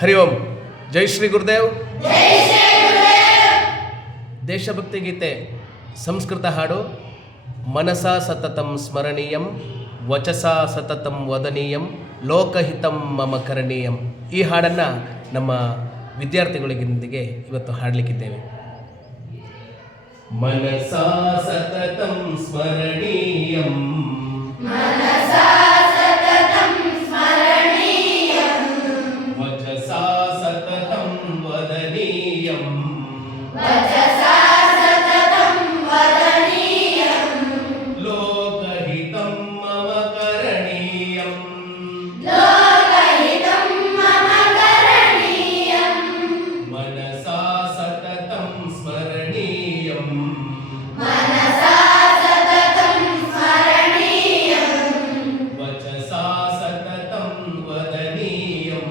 ಹರಿ ಓಂ. ಜೈ ಶ್ರೀ ಗುರುದೇವ್. ದೇಶಭಕ್ತಿ ಗೀತೆ ಸಂಸ್ಕೃತ ಹಾಡು. ಮನಸಾ ಸತತಂ ಸ್ಮರಣೀಯಂ ವಚಸಾ ಸತತಂ ವದನೀಯಂ ಲೋಕಹಿತಂ ಮಮ ಕರಣೀಯಂ. ಈ ಹಾಡನ್ನು ನಮ್ಮ ವಿದ್ಯಾರ್ಥಿಗಳಿಗೊಂದಿಗೆ ಇವತ್ತು ಹಾಡಲಿಕ್ಕಿದ್ದೇವೆ. ಮನಸಾ ಸತತಂ ಸ್ಮರಣೀಯಂ ವಚಸಾ ಸತತಂ ವದನೀಯಂ ಲೋಕಹಿತಂ ಮಮ ಕರಣೀಯಂ ಮನಸಾ ಸತತಂ ಸ್ಮರಣೀಯಂ ವಚಸಾ ಸತತಂ ವದನೀಯಂ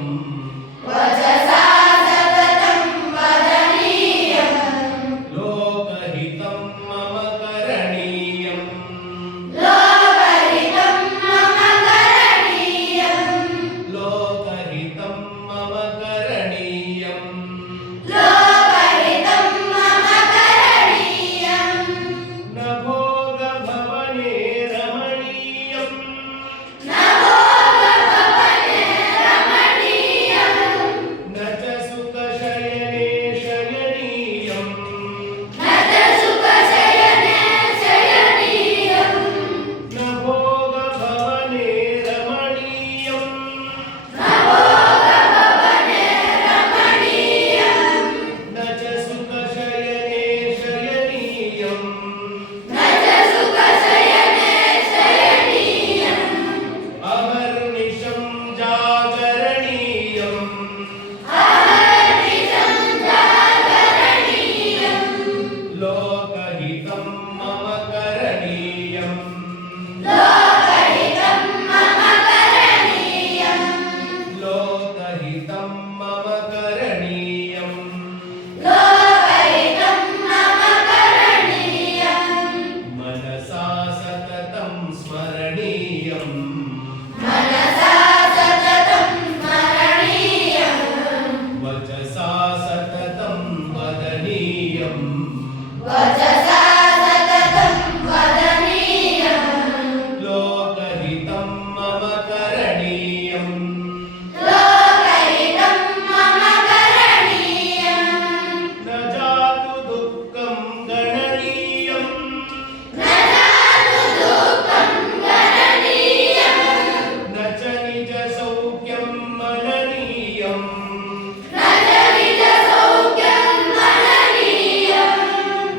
ಲೋಕಹಿತಂ ಮಮ ಕರಣೀಯಂ ಲೋಕಹಿತಂ ಮಮ ಕರಣೀಯಂ ನ ಭೋಗ ಭವನೇ ರಮಣೀಯಂ ನ ಚ ಸುಖ ಶಯನೇ ಶಯನೀಯಂ ನ ಭೋಗ ಭವನೇ ರಮಣೀಯಂ ನ ಚ ಸುಖ ಶಯನೇ ಶಯನೀಯಂ ಅಹರ್ನಿಶಂ ಜಾಗರಣೀಯಂ ಲೋಕಹಿತಂ ಮಮ ಕರಣೀಯಂ ಲೋಕಹಿತಂ ಮಮ ಕರಣೀಯಂ ಮನಸಾ ಸತತಂ ಸ್ಮರಣೀಯಂ ವಚಸಾ ಸತತಂ ವದನೀಯಂ ಲೋಕಹಿತಂ ಮಮ ಕರಣೀಯಂ ನ ಜಾತು ದುಃಖಂ ಗಣನೀಯಂ ನ ಚ ನಿಜ ಸೌಖ್ಯಂ ಮನನೀಯಂ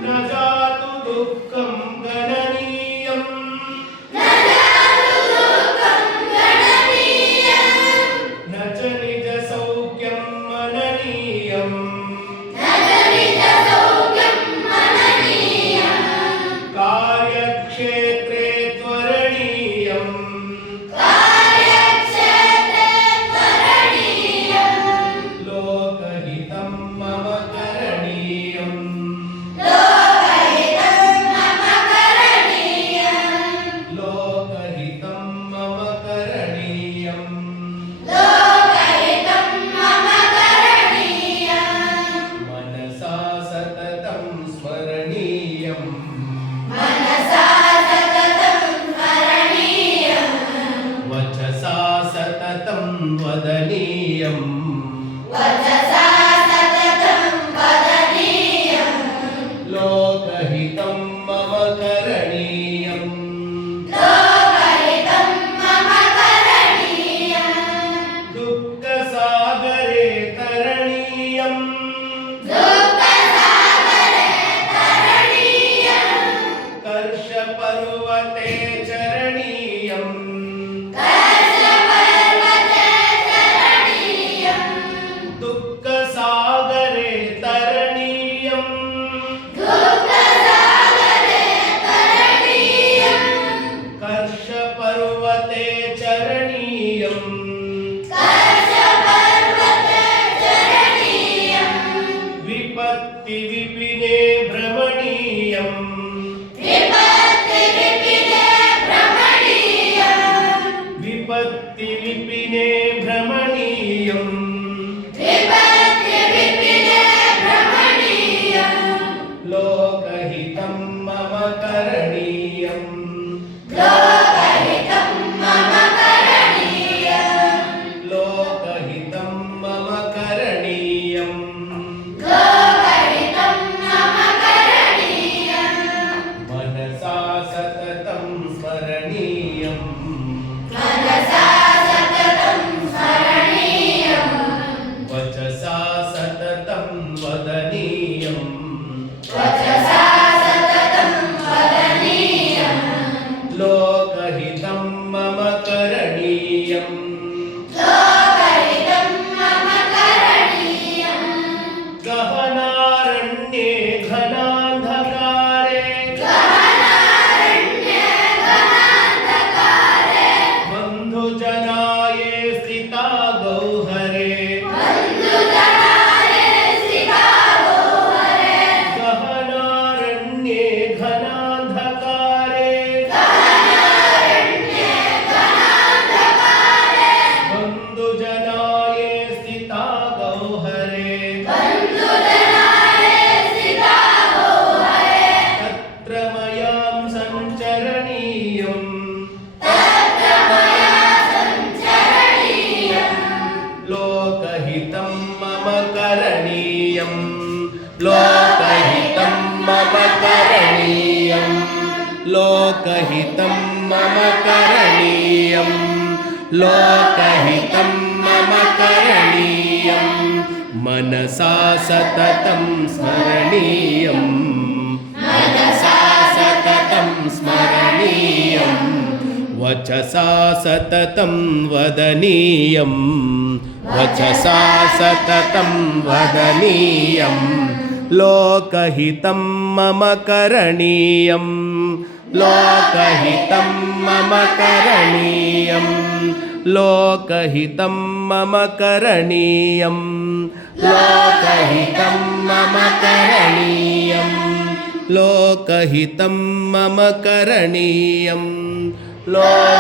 ನ ಜಾತು ದುಃಖಂ ಗಣನೀಯಂ ನ ಚ ನಿಜ ಸೌಖ್ಯಂ ಮನನೀಯಂ ಕಾರ್ಯಕ್ಷೇತ್ರೇ ತ್ವರಣೀಯಂ ಲೋಕಹಿತಂ ಮಮ ಕರಣೀಯಂ ಲೋಕಹಿತಂ ಮಮ ಕರಣೀಯಂ ಮನಸಾ ಸತತಂ ಸ್ಮರಣೀಯಂ ವಚಸಾ ಸತತಂ ವದನೀಯಂ ಲೋಕಹಿತಂ ಮಮ ಕರಣೀಯಂ ದುಃಖ ಸಾಗರೇ ತರಣೀಯಂ ಕರ್ಷ ಪರ್ವತೆ ಚರಣೀಯಂ ದುಃಖ ಸಾಗರೇ ತರಣೀಯಂ ಕರ್ಷ ಪರ್ವತೆ ಚರಣೀಯಂ ವಿಪತ್ತಿ ವಿಪಿನೇ ಭ್ರಮಣೀಯಂ ವಿಪತ್ತಿ ವಿಪಿನೇ ಭ್ರಮಣೀಯಂ बन्धुजनाये स्थिता गौहरे तत्र मयां सञ्चरणीयम् लोकहितं मम करणीयम् लोकहितं मम करणीयम् लोकहितं मम करणीयम् लोकहितं मम करणीयम् मनसा सततं स्मरणीयम् मनसा सततं स्मरणीयम् वचसा सततं वदनीयम् वचसा सततं वदनीयम् लोकहितं मम करणीयम् लोकहितं मम करणीयम् लोकहितं मम करणीयम् लोकहितं मम करणीयम् लोकहितं मम करणीयम् लोकहितं